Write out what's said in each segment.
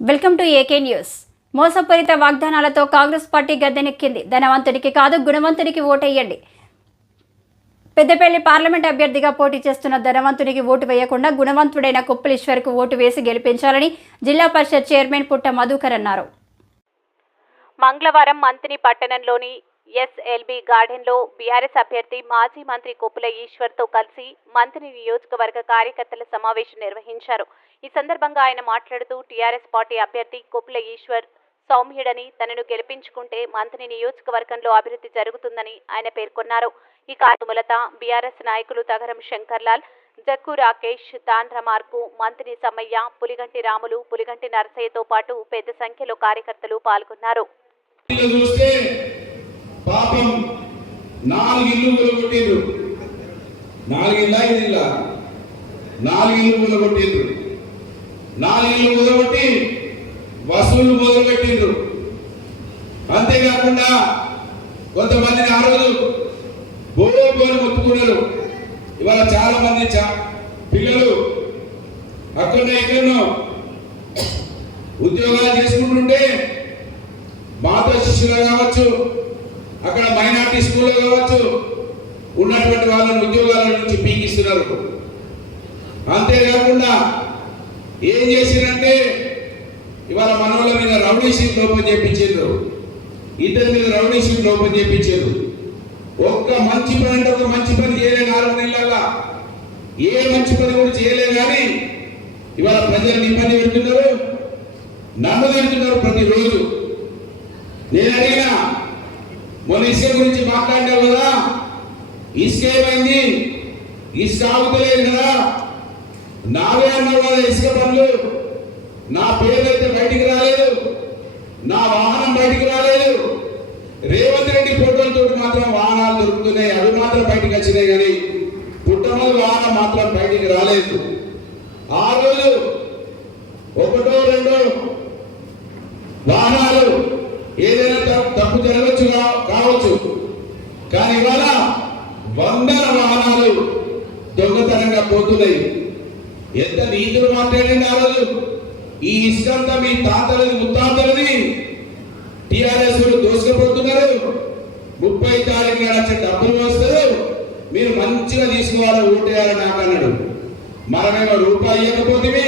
Welcome to AK news. మోసపూరిత వాగ్దానాలతో Congress party గద్దెనెక్కింది. ధనవంతుడికి కాదు గుణవంతుడికి ఓటేయండి. పెద్దపల్లి పార్లమెంట్ అభ్యర్థిగా పోటీ చేస్తున్న ధనవంతునికి ఓటు వేయకుండా గుణవంతుడైన కుప్పలేశ్వర్కు ఓటు వేసి గెలిపించాలని జిల్లా పరిషత్ చైర్మన్ పుట్ట మధుకర్ అన్నారు. మంగళవారం మంత్రి పట్టణంలోని ఎస్ఎల్బి గార్డెన్లో బీఆర్ఎస్ అభ్యర్థి మాజీ మంత్రి కొప్పుల ఈశ్వర్తో కలిసి మంత్రి నియోజకవర్గ కార్యకర్తల సమావేశం నిర్వహించారు. ఈ సందర్భంగా ఆయన మాట్లాడుతూ టీఆర్ఎస్ పార్టీ అభ్యర్థి కొప్పుల ఈశ్వర్ సౌమ్యుడని తనను గెలిపించుకుంటే మంత్రి నియోజకవర్గంలో అభివృద్ధి జరుగుతుందని ఆయన పేర్కొన్నారు. ఈ కార్యములత బీఆర్ఎస్ నాయకులు తగరం శంకర్లాల్ జక్కు రాకేష్ తాండ్ర మార్కు మంత్రి సమ్మయ్య పులిగంటి రాములు పులిగంటి నరసయ్యతో పాటు పెద్ద సంఖ్యలో కార్యకర్తలు పాల్గొన్నారు. పాపం నాలుగు ఇల్లు కొట్టిండ్రు. నాలుగు ఇల్లా ఐదు ఇల్లా? నాలుగు ఇల్లు మొదలుకొట్టిండ్రు నాలుగు ఇల్లు మొదలుకొట్టి వసూలు మొదలుపెట్టిండ్రు. అంతేకాకుండా కొంతమందిని ఆ రోజు బోడోని మొత్తుకున్నారు. ఇవాళ చాలా మంది చా పిల్లలు అక్కడ ఎక్కడో ఉద్యోగాలు చేసుకుంటుంటే మాతో శిష్యులు కావచ్చు అక్కడ మైనార్టీ స్కూల్లో కావచ్చు ఉన్నటువంటి వాళ్ళని ఉద్యోగాల నుంచి పీకిస్తున్నారు. అంతేకాకుండా ఏం చేసిరంటే ఇవాళ మనవల మీద రౌడీ షీట్ ఓపెన్ చేయించారు ఇద్దరి మీద రౌడీ షీట్ ఓపెన్ చేయించారు ఒక్క మంచి పని అంటే ఒక మంచి పని చేయలేదు నాలుగు నెలల ఏ మంచి పని కూడా చేయలే కానీ ఇవాళ ప్రజలను ఇబ్బంది పెడుతున్నారు నన్ను తిడుతున్నారు ప్రతిరోజు. నేను అడిగినా మన ఇసుక గురించి మాట్లాడాం కదా? ఇసుక ఏమైంది? ఇసుక ఆగుతలేదు కదా? నావే అన్నావు కదా ఇసుక పనులు నా పేరు అయితే బయటికి రాలేదు. నా వాహనం బయటికి రాలేదు. రేవంత్ రెడ్డి ఫోటోలతో మాత్రం వాహనాలు దొరుకుతున్నాయి. అవి మాత్రం బయటకు వచ్చినాయి కానీ పుట్టమల వాహనం మాత్రం బయటికి రాలేదు. ఆ రోజు ఒకటో రెండో వాహనాలు ఏదైనా తప్పు- జరగచ్చుగా? కానీ ఇవాళ వందల వాహనాలు దొంగతనంగా పోతున్నాయి. ఎంత నీతులు మాట్లాడండి ఆ రోజు? ఈ ఇష్టంతా మీ తాతలది ముత్తాతలది టిఆర్ఎస్ దోసుకుపోతున్నారు. ముప్పై తారీఖు నాడు వచ్చే డబ్బులు వస్తారు మీరు మంచిగా తీసుకోవాలి ఓటేయాలని నాకు అన్నాడు. మనమేమో రూపాయి ఇవ్వకపోతే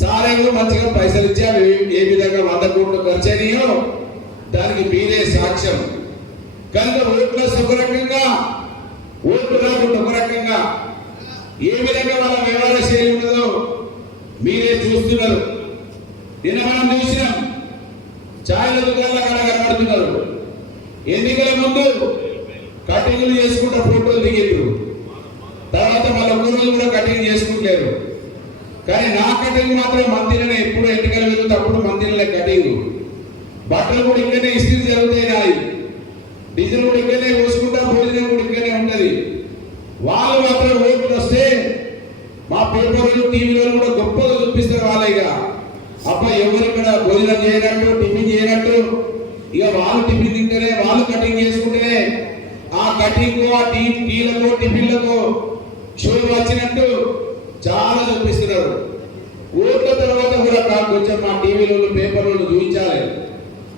సారేమో మంచిగా పైసలు ఇచ్చి ఏ విధంగా వంద కోట్లు ఖర్చు అయినాయో దానికి మీరే సాక్ష్యం. కనుక ఓట్లు వస్తే ఒక రకంగా ఓట్లు రాకుండా ఒక రకంగా ఏ విధంగా వాళ్ళ వ్యవహార శైలి ఉండదో మీరే చూస్తున్నారు. నిన్న మనం చూసినాం ఛాయల దుకాణాల కాడ కనబడుతున్నారు. ఎన్నికల ముందు కటింగ్లు చేసుకుంటా ఫోటోలు దిగిండ్రు. తర్వాత మళ్ళీ ఊరు కూడా కటింగ్ చేసుకుంటారు. కానీ నా కటింగ్ మాత్రం మందిరనే ఎప్పుడు ఎన్నికలు వెళ్తే అప్పుడు మందిరలే కటింగ్. బట్టలు కూడా ఇక్కడనే ఇస్త్రీ జరుగుతాయి నాయి. డీజిల్ కూడా ఇక్కడనే పోసుకుంటా భోజనం కూడా ఇక్కడనే ఉంటది. వాళ్ళు మాత్రం ఓట్లు వస్తే మా పేపర్లు టీవీలో కూడా గొప్పగా చూపిస్తారు వాళ్ళేగా అప్ప ఎవరు ఇక్కడ భోజనం చేయనట్టు టిఫిన్ చేయనట్టు? ఇక వాళ్ళు టిఫిన్ తింటేనే వాళ్ళు కటింగ్ చేసుకుంటేనే ఆ కటింగ్ ఆ టీ టీలకు టిఫిన్లకు షో వచ్చినట్టు చాలా చూపిస్తున్నారు. ఓట్ల తర్వాత కూడా కాదు కొంచెం మా టీవీలో పేపర్లు చూపించాలి.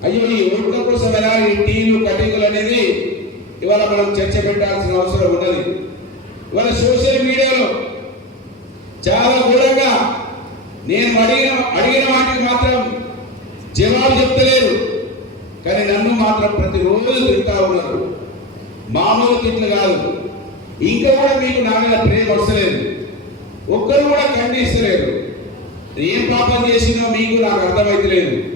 అయ్యో ఈ ఓట్ల కోసం ఎలా ఈ టీవీలు కటింగులు అనేది ఇవాళ మనం చర్చ పెట్టాల్సిన అవసరం ఉన్నది. ఇవాళ సోషల్ మీడియాలో చాలా దూరంగా నేను అడిగిన అడిగిన వాటికి మాత్రం జవాబు చెప్తలేరు కానీ నన్ను మాత్రం ప్రతిరోజు తింటా ఉన్నారు. మామూలు తిట్లు కాదు. ఇంకా కూడా మీకు నా మీద ప్రేమ వస్తలేదు. ఒక్కరు కూడా ఖండిస్తలేరు ఏం పాపం చేసినా మీకు నాకు అర్థమైతలేదు.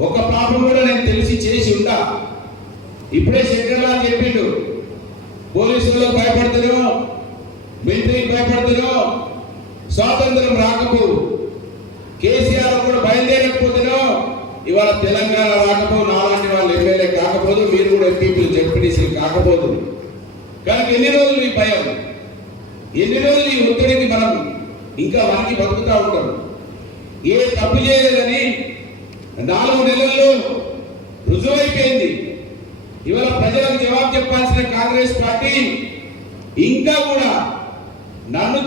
ఒక పాపం కూడా నేను తెలిసి చేసి ఉంటా. ఇప్పుడే శంకర్లాల్ చెప్పిండు పోలీసులకు భయపడతారు మిలిటరీకి భయపడతారు స్వాతంత్రం రాకపో కేసీఆర్ కూడా బయలుదేరకపోతేనో ఇవాళ తెలంగాణ రాకపో నాలాంటి వాళ్ళు ఎమ్మెల్యే కాకపోదు మీరు కూడా ఎంపీపీలు జడ్పీటీసీలు కాకపోదు. కానీ ఎన్ని రోజులు ఈ భయం? ఎన్ని రోజులు ఈ ఒత్తిడికి మనం ఇంకా వారికి బతుకుతూ ఉంటాం? ఏ తప్పు చేయలేదని నాలుగు నెలల్లో రుజువైపోయింది. ఇవాళ ప్రజలకు జవాబు చెప్పాల్సిన కాంగ్రెస్ పార్టీ ఇంకా కూడా నన్ను